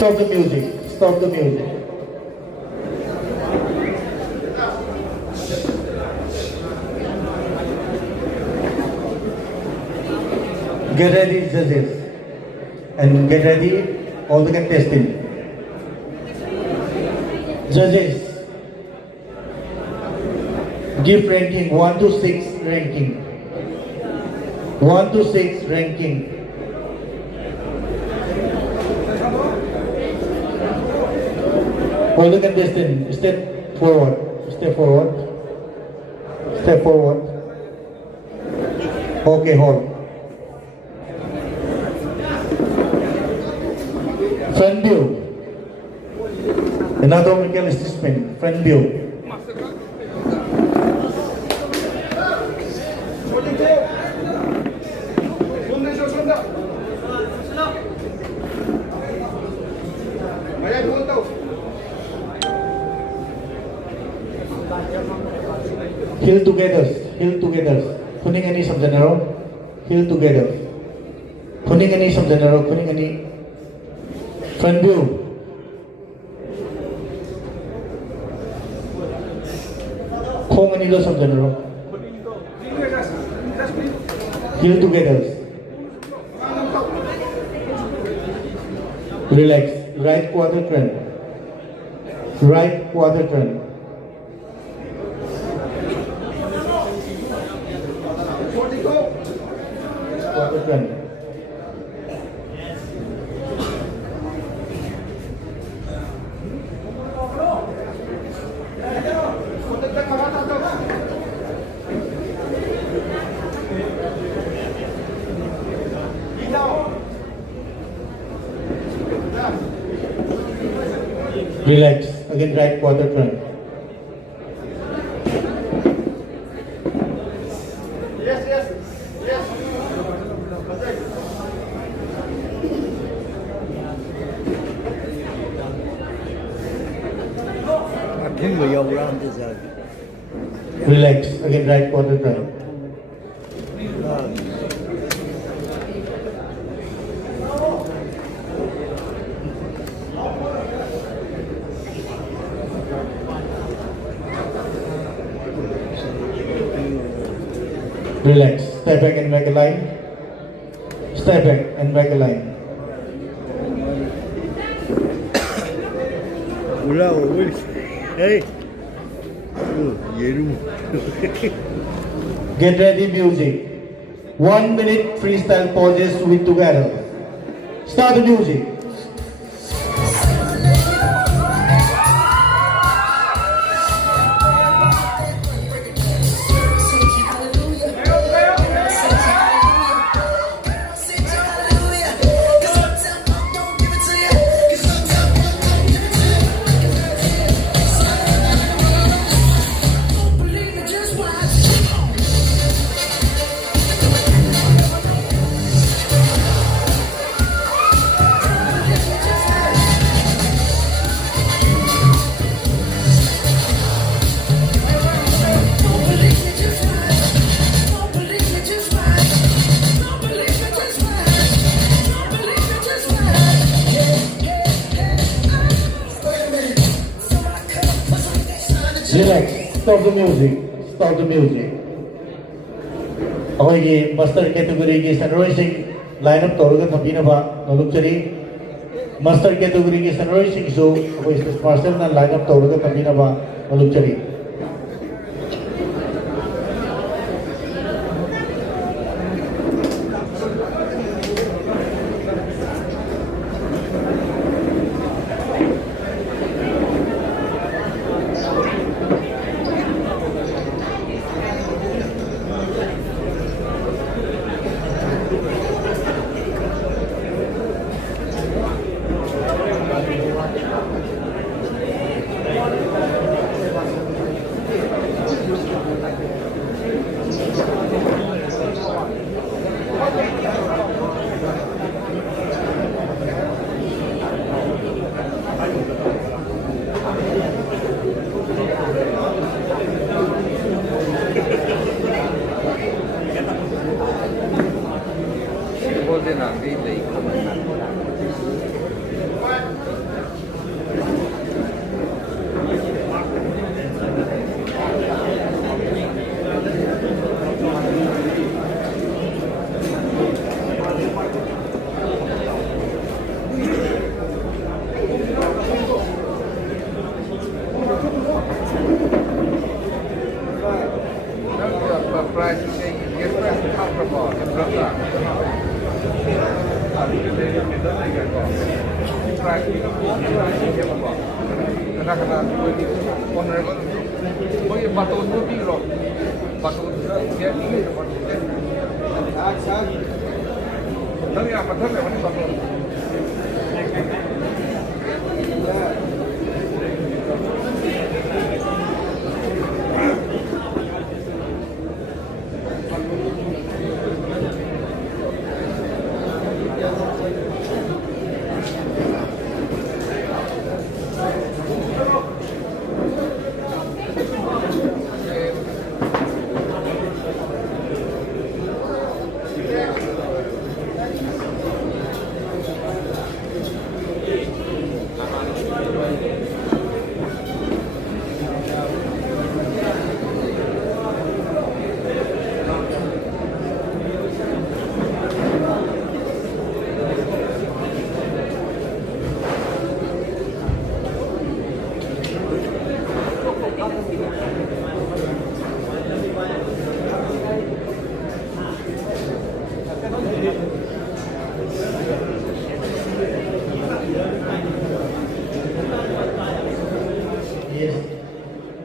Stop the music. Stop the music. Get ready, judges. And get ready, all the contestants. Judges, give ranking 1 to 6 ranking. 1 to 6 ranking. All the contestants, step forward. Step forward. Step forward. Okay, hold. Front view. Anatomical assessment. Front view. Heel together. Heel together. Kuning ani samjana ro. Heel together. Kuning ani samjana ro. Kuning ani. Front view. Khong ani lo samjana ro. Heel together. Relax. Right quarter turn. Right quarter turn. Quarter turn. Relax. Again, right quarter turn. Yes, yes, yes. I think we all round this out. Relax. Again, right quarter turn. Relax. Step back and back a line. Step back and back a line. Hey. Get ready, music. 1 minute freestyle poses with together. Start the music. Relax. Stop the music. Stop the music. Our master category is sunrising lineup Toruga Mabinaba, Noluchari. Master category is sunrising so is master and lineup Toruga Mabinaba, Noluchari.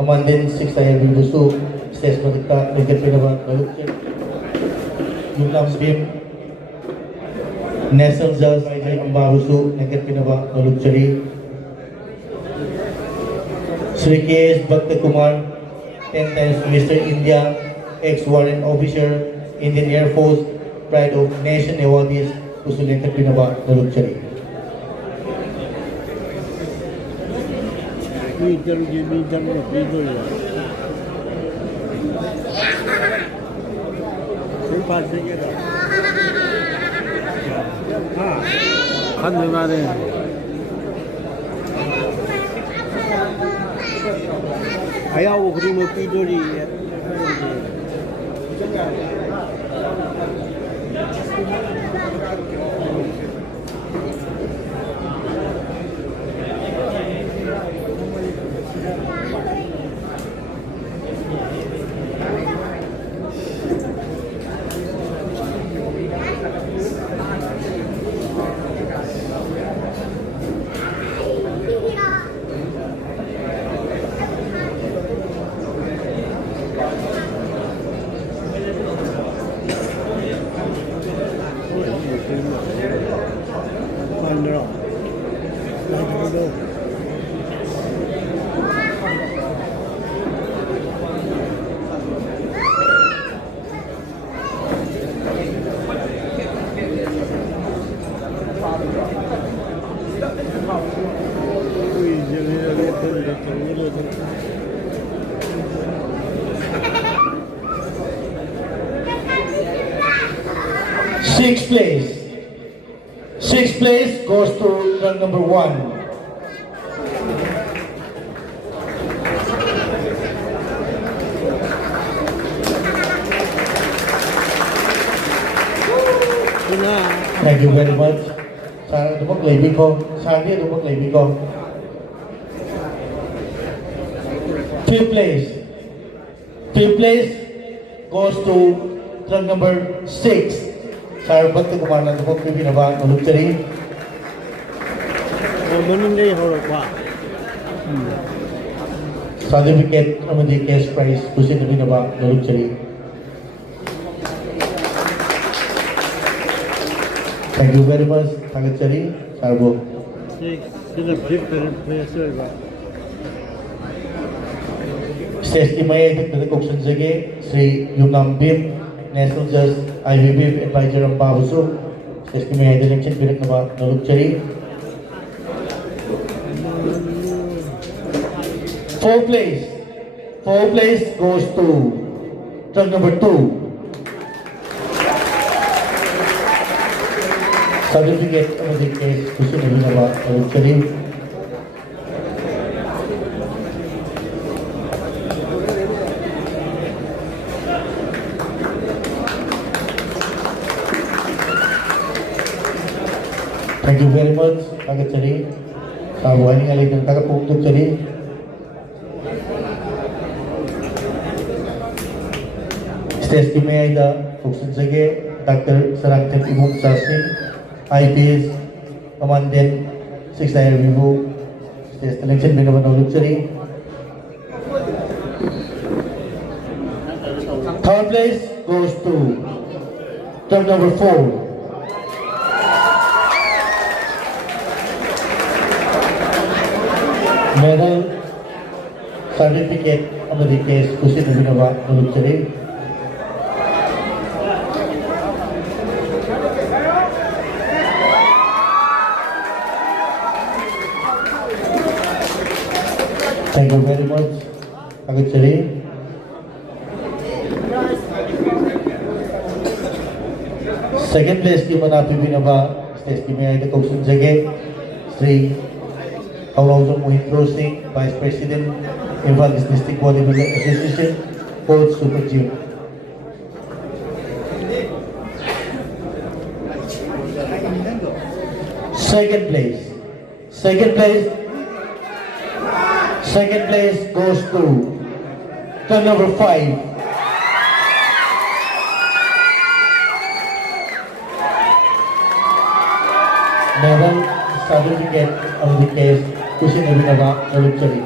Commandant 6 Ayah Bibusu, Stage Madita, Negeri Pinabang, Yunam Bim, National Judge Ambabusu, Negeri Pinabang, Nalukchari, Sri K.S. Bhakta Kumar, 10 times Mr. India, ex-warrant officer, Indian Air Force, Pride of Nation Awardees, Usul Negeri Pinabang, Nalukchari. Ayah Ukhrul Road pidori. 6th place. 6th place goes to run number 1. Thank you very much. Sang tôi mất lì con. Sang kia tôi mất lì con. 5th place. 5th place goes to run number 6. Saya Bhakti Kumar na tôi mất pinabang Nalukchari. Certificate amadi cash prize kusin na pinabang Nalukchari. Thank you very much. Tangachari, Sarbo. Stage की मैं एक तरह को संजगे श्री यूनाम बिम national जज IBBF advisor अम्बाबुसु स्टेज की मैं इलेक्शन पीरियड नंबर नलुकचरी 4th place goes to truck number 2. Certificate of the case kusin na binaba nalukchari. Thank you very much, Tagachari. Sabuhay ng alay ng Tagapugtugchari. Stage ki may ay da Tuksan Sage, Dr. Sarangtep Ibum Sasing, IBBF, Commandant 6 Air Vivo, State Election Binaban Luxury. Third place goes to term number 4. Medal, certificate, amadi case, kusin na binawa ng luxury. Thank you very much, luxury. Second place di manapi binawa stage team ay Tuksan Sage, Sri Khurai Singh, Vice President, Imphal East District Bodybuilders Association, Coach Super Gym. Second place goes to turn number 5. Medal, certificate, of the case, kusin na binawa ng luxury.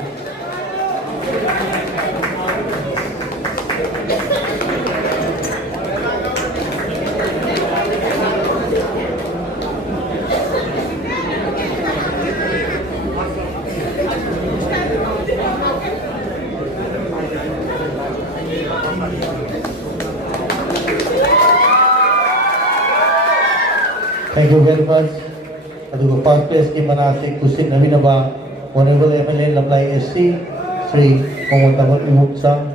Thank you very much. Adugo first place ki manasi kusin na binawa Honorable MLA Lamlay SC, Sri Kumuntamot Imuksa.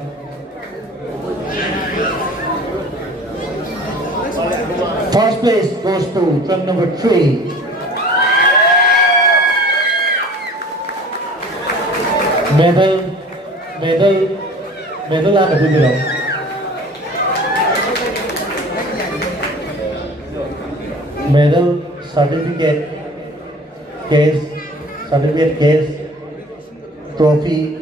First place goes to truck number 3. Medal ang nabibilang. Medal, certificate, case, trophy,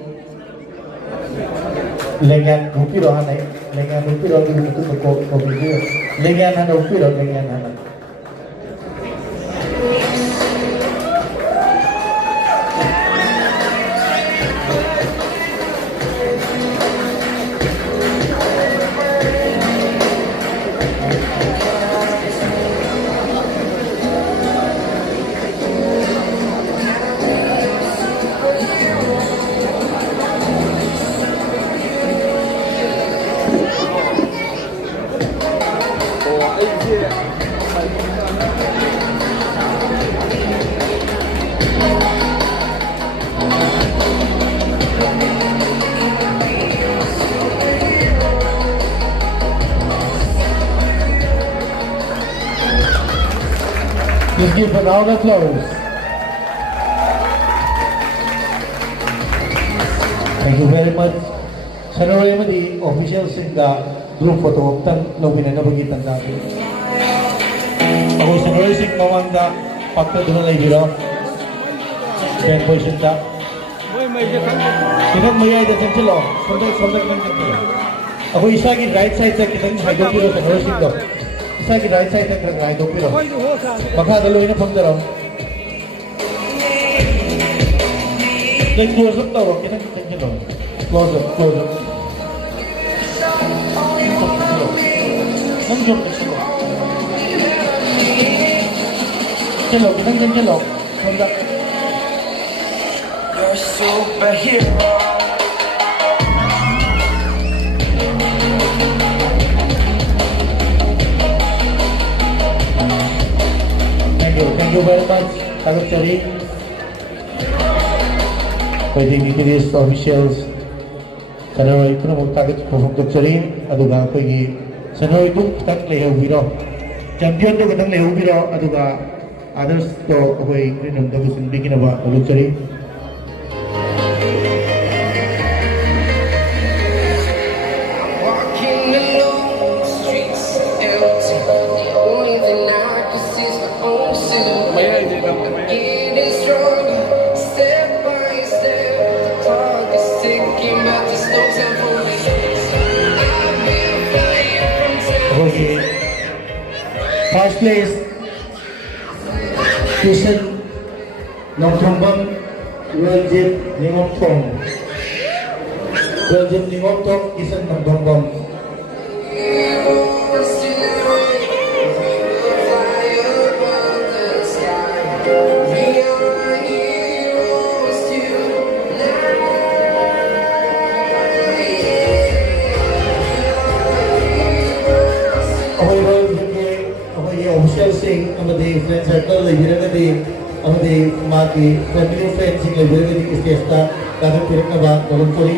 lengan rupi rohan ay, lengan rupi rohan di betul ko video, lengan hana rupi rohan lengan hana. Let's give a round of applause. Thank you very much. Sanoy madi officials in the group photo tan lobina na bagitan natin. Ako sanoy sing mawanda pakta doon lay biro. Ben boy sinta. Kita mayay da sentilo. Sondak nang sentilo. Ako isa gi right side sa kitang hydro biro sanoy sing do. Isa gi right side sa hydro biro. Baka daloy na pagdaro. Like close up daw, kita sentilo. Close up. Nang jump na sila. Chalo, kitang chalo. Sondak. You're a superhero. Thank you very much, Tagot Chari. Pwedeng ikilis officials. Sanoy ito na magtagot po Tagot Chari. Aduga pwede sanoy ito tak lehew biro. Champion to katang lehew biro. Aduga others to ako'y rinamdago sindi kinaba Tagot Chari. First place, Kishan Nongthongbam, Weljit Ningomthong. Weljit Ningomthong, Kishan Nongthongbam. Official sing amadi friend circle leibiragadi amadi magi family friends sing leibiragadi stage ta dagat pirakna ba golon kori